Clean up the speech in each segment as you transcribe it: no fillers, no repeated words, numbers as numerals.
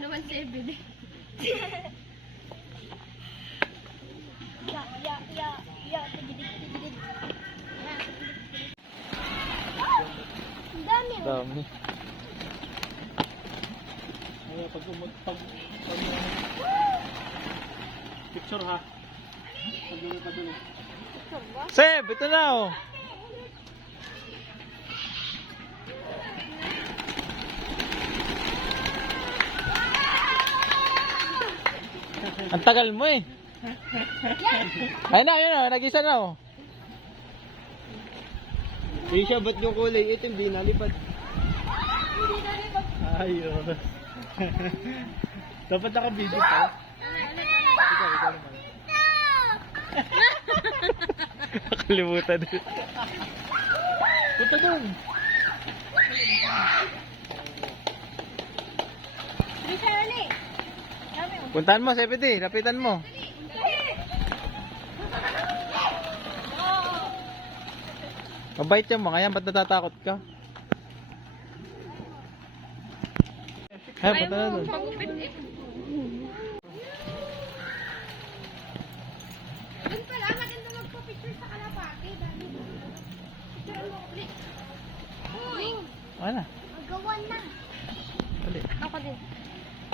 naman si Ebony. Tigidig. Ang dami. Dami. Ay, pag picture ha. Pag-dulo. Seb, ito na oh. Ang tagal mo eh. Ayun na, nag-isa na oh. Hindi siya, ba't yung kulay itim di nalipad? Ayos. Dapat naka-video pa. Ikaw naman. Nakalimutan din. Punta doon. Puntahan mo, Sepeti. Lapitan mo. Mabait yung mga yan. Ba't natatakot ka? Ay, punta na doon. Doon pala, maganda magpa-picture sa kalapati. Picture mo ulit. Uy! Ano? Magawan na. Dali. Ako din.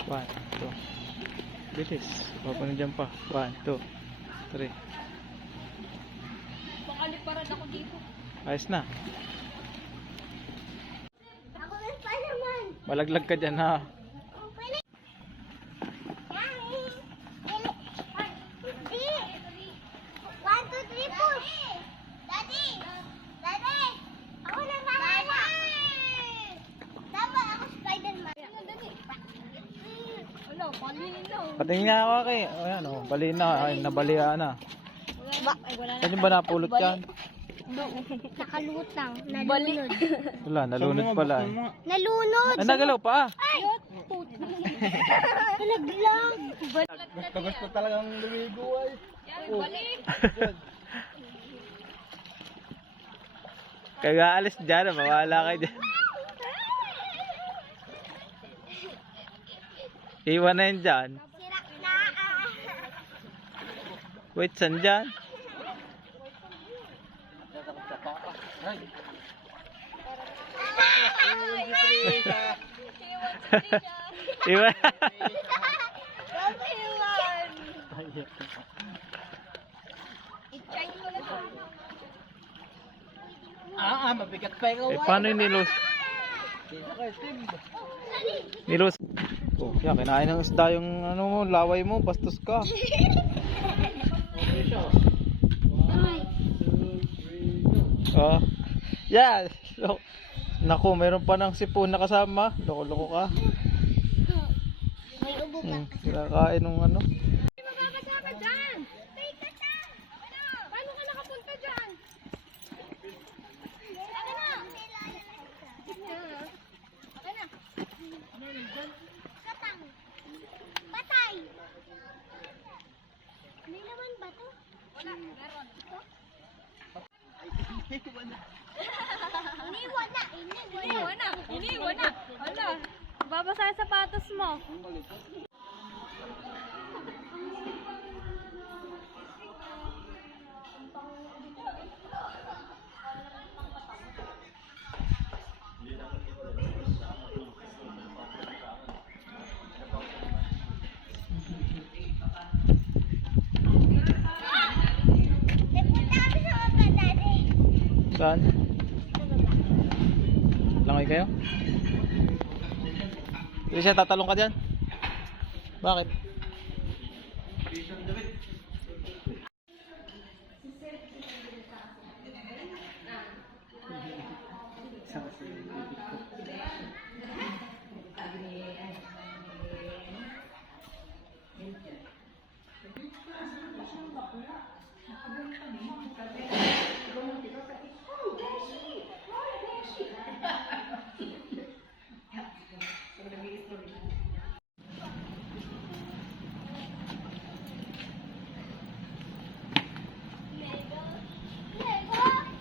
1, 2. Bilis. Paano dyan pa? 1, 2, 3. Baka liparad ako dito. Ayos na. Ako din pa naman. Malaglag ka dyan ha. Patingin nga ako kay. Ayan o. Bali na. Ay, nabalian na. Saan yung ba napulot yan? Nakalutang. Nalunod. Wala, nalunod pala. Nalunod! Ay, nagalaw pa ah. Ay! Nalaglag! Gusto talagang lumigo ay. Balik! Kaya alis dyan. Mawala kayo dyan. Iwan na yun dyan. Sira na! Wait, saan dyan? Iwan. Iwan! I-try ko na to. Mabigat pa ikaw. Eh, paano yung nilos? Nilos. Oh, yan, kinain ng isda yung ano mo, laway mo, bastos ka. Oh. Yan. Yeah. Naku, mayroon pa ng sipon na kasama. Loko-loko ka. May ubo ka. Kinakain ng ano. Mababasa ka dyan! Take ka dyan! Paano ka nakapunta dyan? Ano na? Ano na? Katang. Patay. May laman ba to? Wala. Meron. Ito? Iniwan na. Wala. Babasa yung sapatos mo. Saan? Langoy kayo? Hindi siya, tatalong ka dyan? Bakit?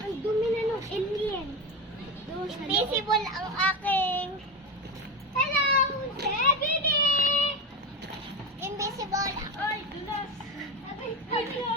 Ang dumi na ng alien. Invisible ang aking... Hello, Zebedee! si Bola. Ay, dulas. Ay,